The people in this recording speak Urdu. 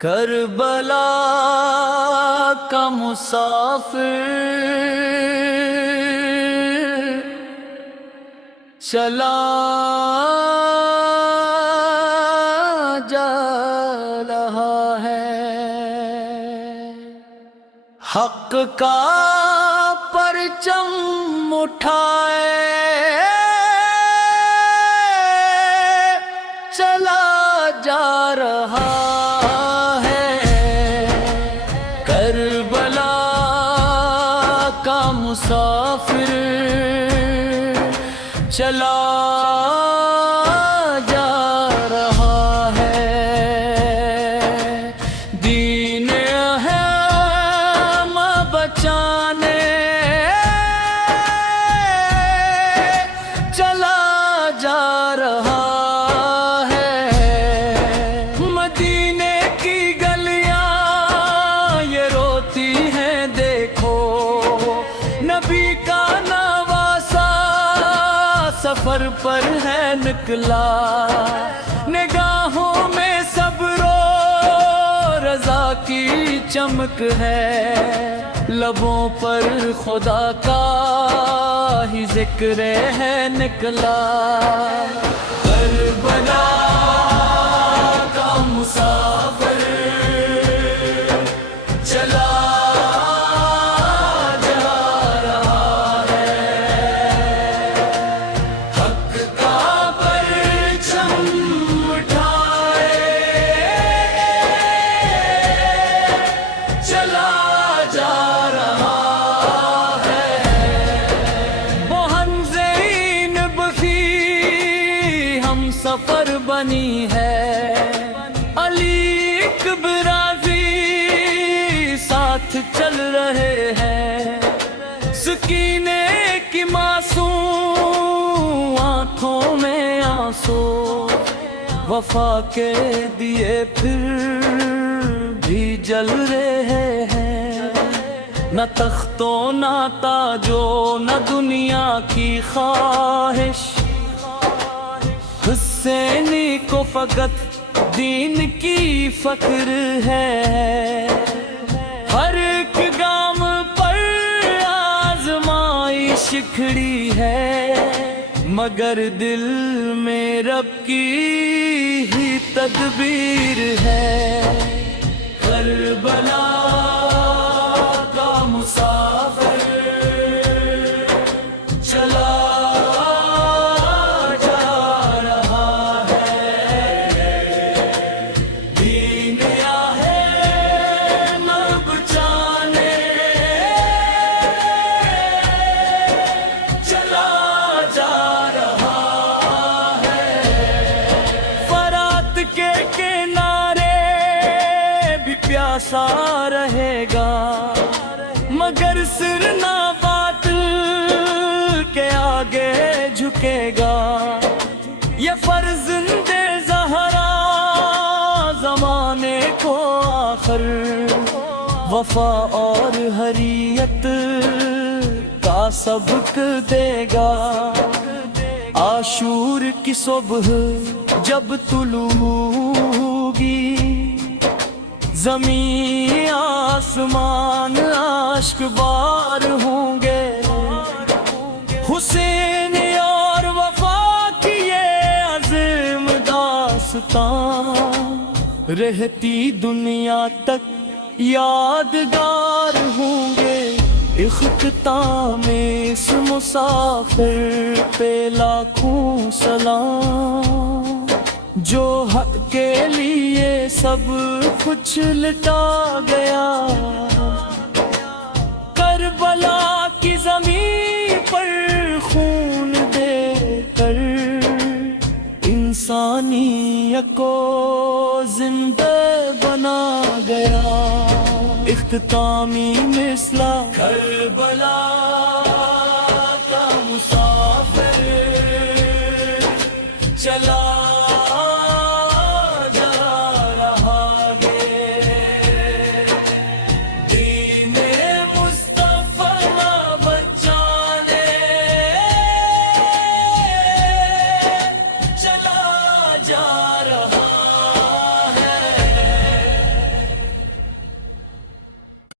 کربلا کا مسافر چلا جا رہا ہے، حق کا پرچم اٹھائے چلا جا رہا ہے، کربلا کا مسافر چلا جا رہا ہے، دین اہم بچانے چلا جا رہا ہے، مدینے کی گلیاں یہ روتی ہیں، دیکھو نبی کا نواسا سفر پر ہے نکلا، نگاہوں میں صبر و رضا کی چمک ہے، لبوں پر خدا کا ہی ذکر ہے نکلا، کربلا کا مسافر چلا سفر بنی ہے، علی اکبراوی ساتھ چل رہے ہیں، سکینے کی معصوم آنکھوں میں آنسو، وفا کے دیے پھر بھی جل رہے ہیں، نہ تختوں نہ تاجوں نہ دنیا کی خواہش، حسینی کو فقط دین کی فکر ہے، ہر ایک گام پر آزمائش کھڑی ہے، مگر دل میں رب کی ہی تدبیر ہے، کربلا کا مسافر چلا پیاسا رہے گا، مگر سر نہ باطل کے آگے جھکے گا، یہ فرزند زہرا زمانے کو آخر وفا اور حریت کا سبق دے گا، عاشور کی صبح جب طلوع ہوگی، زمین آسمان اشک بار ہوں گے، حسین اور وفا کی یہ عظیم داستان رہتی دنیا تک یادگار ہوں گے، اختتام اس مسافر پہ لاکھوں سلام، جو حق کے لیے سب کچھ لٹا گیا، کربلا کی زمین پر خون دے کر انسانیت کو زندہ بنا گیا، اختتامی مثلا کربلا